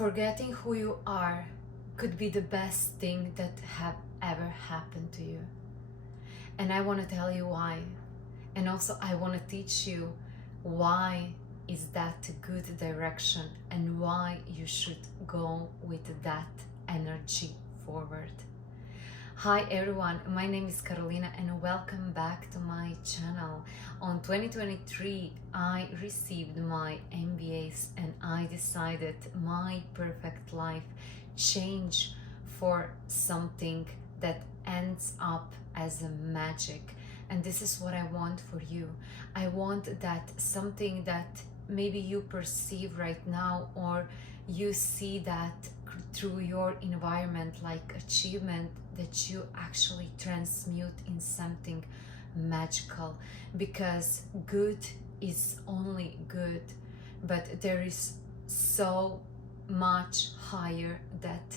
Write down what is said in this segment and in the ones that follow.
Forgetting who you are could be the best thing that have ever happened to you. And I want to tell you why. And also I want to teach you why is that a good direction and why you should go with that energy forward. Hi everyone, my name is Carolina and welcome back to my channel. On 2023 I received my MBAs and I decided my perfect life change for something that ends up as a magic. And this is what I want for you. I want that something that maybe you perceive right now, or you see that through your environment like achievement, that you actually transmute in something magical. Because good is only good, but there is so much higher that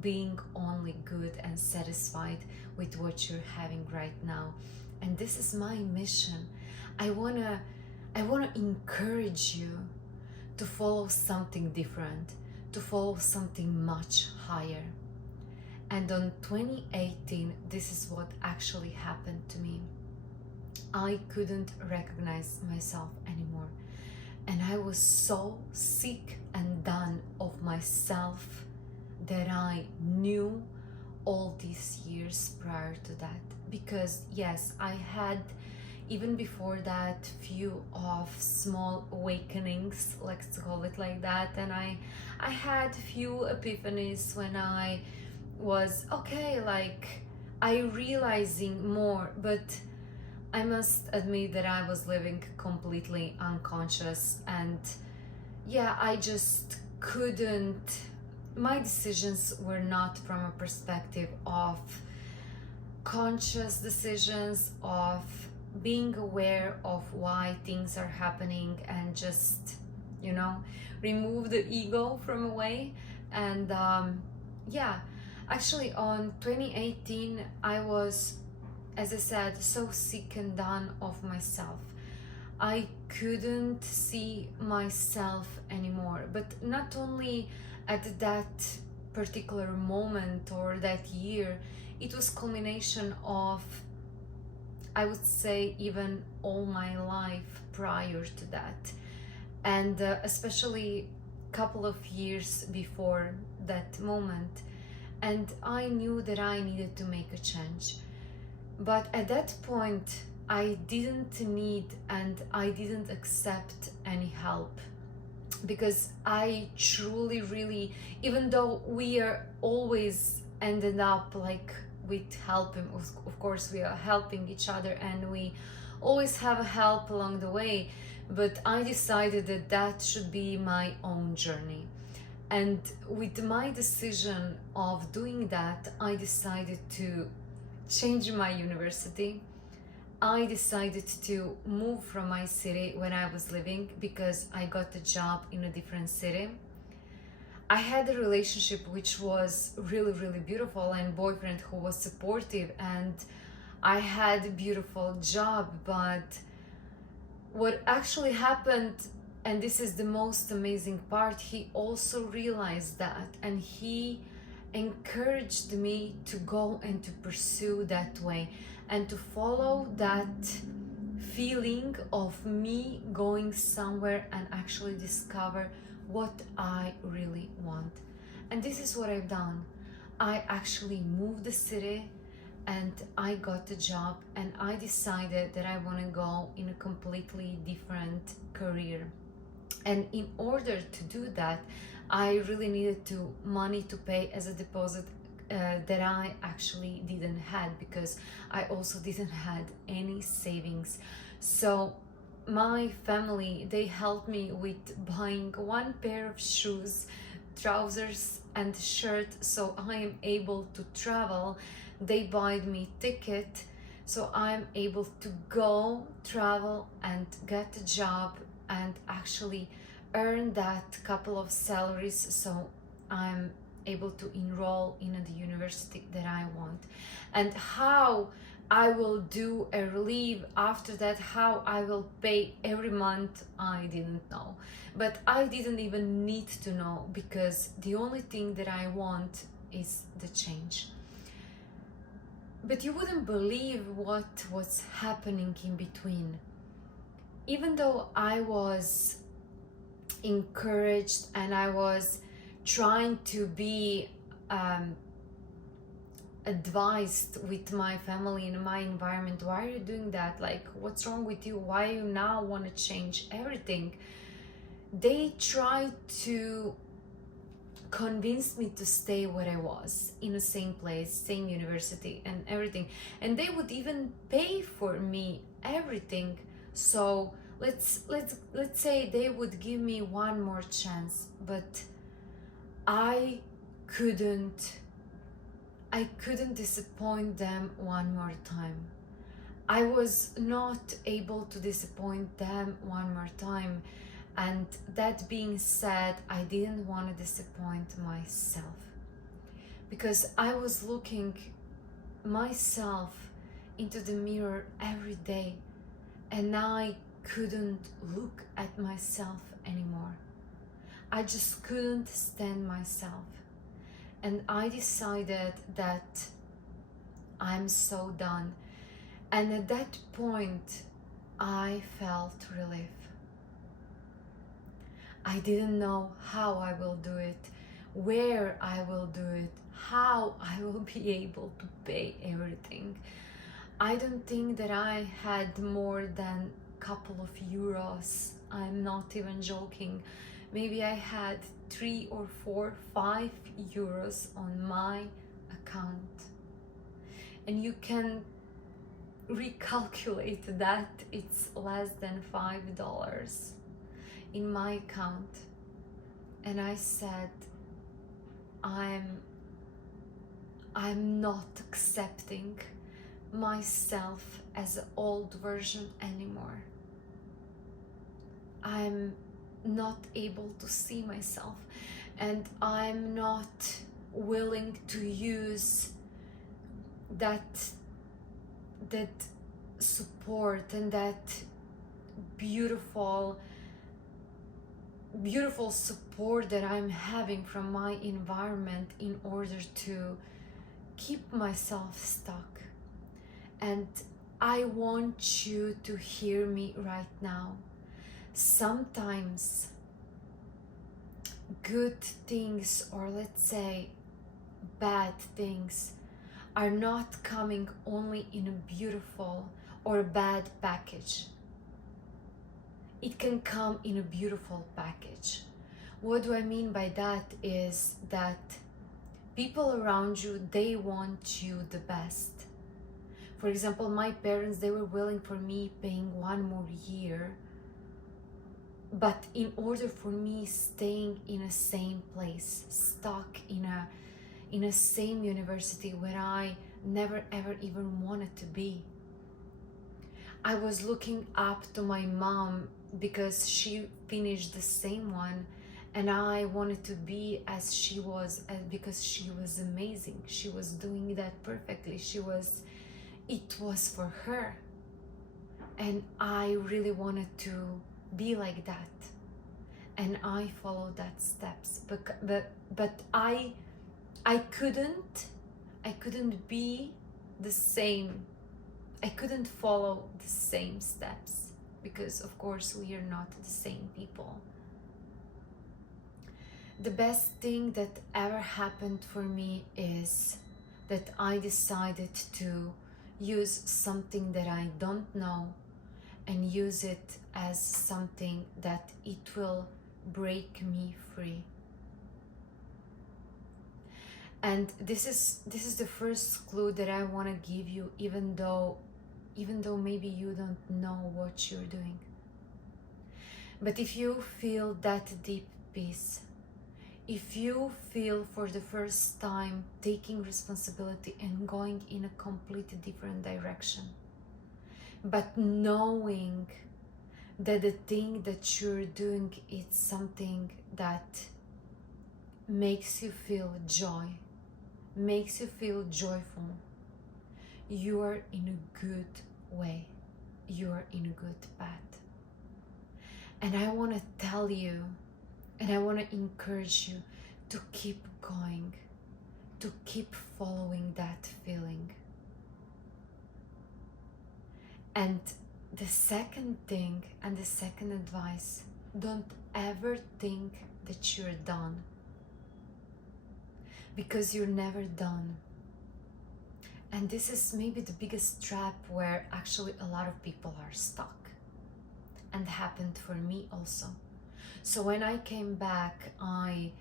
being only good and satisfied with what you're having right now. And this is my mission. I wanna encourage you to follow something different, to follow something much higher. And on 2018, this is what actually happened to me. I couldn't recognize myself anymore. And I was so sick and done of myself that I knew all these years prior to that. Because yes, I had even before that few of small awakenings, let's call it like that, and I had few epiphanies when I was okay, like I realizing more, but I must admit that I was living completely unconscious. And yeah, I just couldn't, my decisions were not from a perspective of conscious decisions, of being aware of why things are happening, and just, you know, remove the ego from away. And yeah, actually on 2018 I was, as I said, so sick and done of myself. I couldn't see myself anymore. But not only at that particular moment or that year, it was culmination of, I would say, even all my life prior to that. And especially a couple of years before that moment. And I knew that I needed to make a change. But at that point, I didn't need and I didn't accept any help. Because I truly, really, even though we are always ended up like with helping, of course we are helping each other and we always have a help along the way, but I decided that that should be my own journey. And with my decision of doing that, I decided to change my university. I decided to move from my city when I was living, because I got a job in a different city. I had a relationship which was really, really beautiful, and boyfriend who was supportive, and I had a beautiful job. But what actually happened, and this is the most amazing part, he also realized that, and he encouraged me to go and to pursue that way and to follow that feeling of me going somewhere and actually discover what I really want. And this is what I've done. I actually moved the city and I got a job, and I decided that I want to go in a completely different career. And in order to do that, I really needed money to pay as a deposit that I actually didn't had, because I also didn't had any savings. So my family, they helped me with buying one pair of shoes, trousers and shirt, so I am able to travel. They bought me ticket, so I'm able to go travel and get a job and actually earn that couple of salaries, so I'm able to enroll in the university that I want. And how I will do a relief. After that, how I will pay every month, I didn't know. But I didn't even need to know, because the only thing that I want is the change. But you wouldn't believe what was happening in between. Even though I was encouraged and I was trying to be advised with my family and my environment, why are you doing that? Like, what's wrong with you? Why you now want to change everything? They tried to convince me to stay where I was, in the same place, same university and everything. And they would even pay for me everything. So let's say they would give me one more chance, but I couldn't disappoint them one more time. I was not able to disappoint them one more time. And that being said, I didn't want to disappoint myself, because I was looking myself into the mirror every day, and I couldn't look at myself anymore. I just couldn't stand myself. And I decided that I'm so done. And at that point, I felt relief. I didn't know how I will do it, where I will do it, how I will be able to pay everything. I don't think that I had more than a couple of euros. I'm not even joking. Maybe I had 3 or 4, 5 euros on my account. And you can recalculate that it's less than $5 in my account. And I said, I'm not accepting myself as an old version anymore. I'm not able to see myself, and I'm not willing to use that support and that beautiful support that I'm having from my environment in order to keep myself stuck. And I want you to hear me right now. Sometimes good things, or let's say bad things, are not coming only in a beautiful or a bad package. It can come in a beautiful package. What do I mean by that is that people around you, they want you the best. For example, my parents, they were willing for me paying 1 more year, but in order for me staying in a same place, stuck in a same university where I never ever even wanted to be. I was looking up to my mom because she finished the same one, and I wanted to be as she was, because she was amazing. She was doing that perfectly. It was for her, and I really wanted to be like that, and I followed that steps. But I couldn't be the same. I couldn't follow the same steps, because of course we are not the same people. The best thing that ever happened for me is that I decided to use something that I don't know and use it as something that it will break me free. And this is the first clue that I want to give you, even though maybe you don't know what you're doing. But if you feel that deep peace, if you feel for the first time taking responsibility and going in a completely different direction, but knowing that the thing that you're doing is something that makes you feel joy, makes you feel joyful, you are in a good way. You are in a good path. And I want to tell you, and I want to encourage you to keep going, to keep following that feeling. And the second thing, and the second advice, don't ever think that you're done, because you're never done. And this is maybe the biggest trap where actually a lot of people are stuck, and happened for me also. So when I came back, my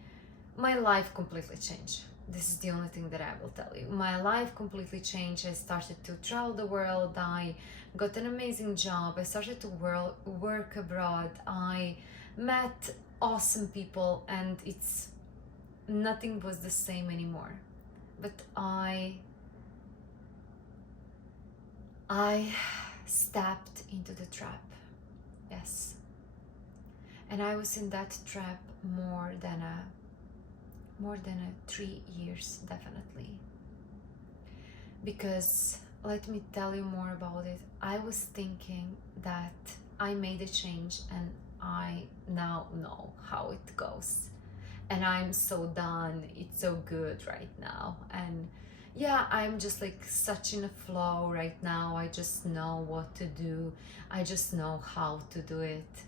life completely changed. This is the only thing that I will tell you. My life completely changed. I started to travel the world. I got an amazing job. I started to work abroad. I met awesome people, and nothing was the same anymore. But I stepped into the trap. Yes. And I was in that trap more than 3 years, definitely. Because let me tell you more about it. I was thinking that I made a change and I now know how it goes. And I'm so done. It's so good right now. And yeah, I'm just like such in a flow right now. I just know what to do. I just know how to do it.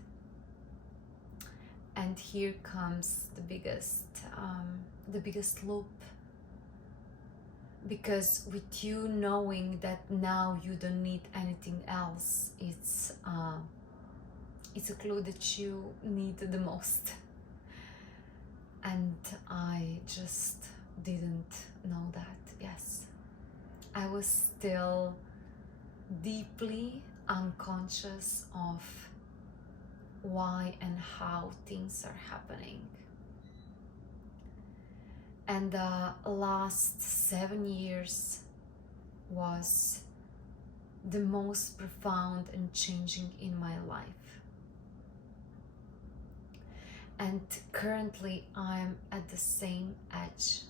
And here comes the biggest loop. Because with you knowing that now you don't need anything else, it's a clue that you need the most. And I just didn't know that. Yes, I was still deeply unconscious of why and how things are happening. And the last 7 years was the most profound and changing in my life. And currently I'm at the same edge,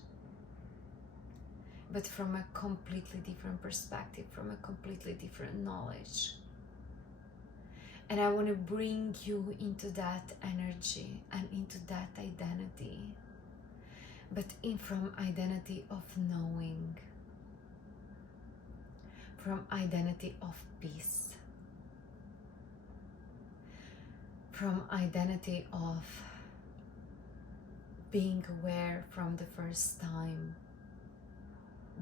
but from a completely different perspective, from a completely different knowledge. And I want to bring you into that energy and into that identity, but from identity of knowing, from identity of peace, from identity of being aware from the first time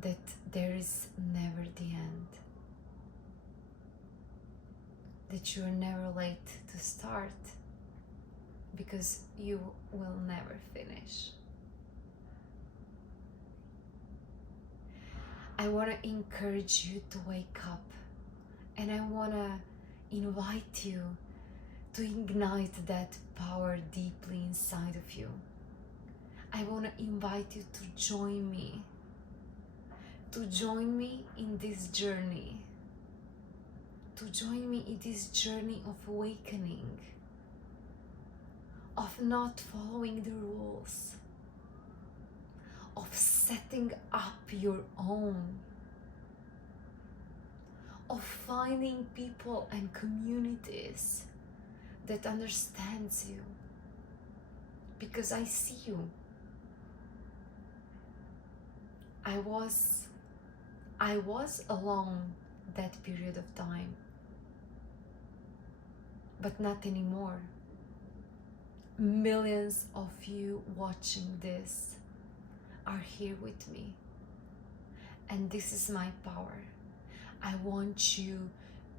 that there is never the end, that you are never late to start, because you will never finish. I want to encourage you to wake up, and I want to invite you to ignite that power deeply inside of you. I want to invite you to join me in this journey, to join me in this journey of awakening, of not following the rules, of setting up your own, of finding people and communities that understands you, because I see you. I was alone that period of time, but not anymore. Millions of you watching this are here with me, and this is my power. I want you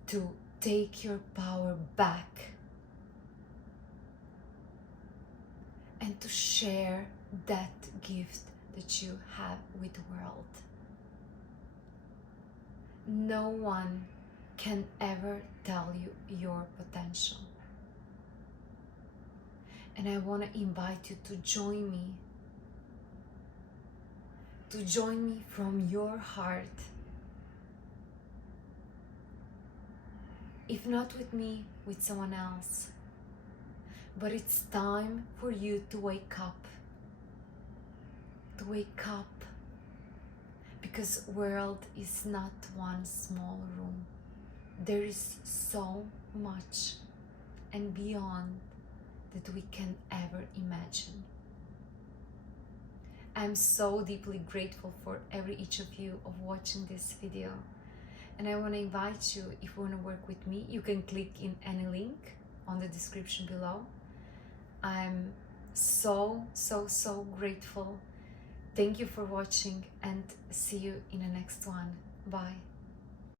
to take your power back and to share that gift that you have with the world. No one can ever tell you your potential. And I want to invite you to join me from your heart. If not with me, with someone else. But it's time for you to wake up. To wake up. because world is not one small room. There is so much and beyond that we can ever imagine. I'm so deeply grateful for each of you of watching this video, and I want to invite you, if you want to work with me, you can click in any link on the description below. I'm so grateful. Thank you for watching, and see you in the next one. Bye.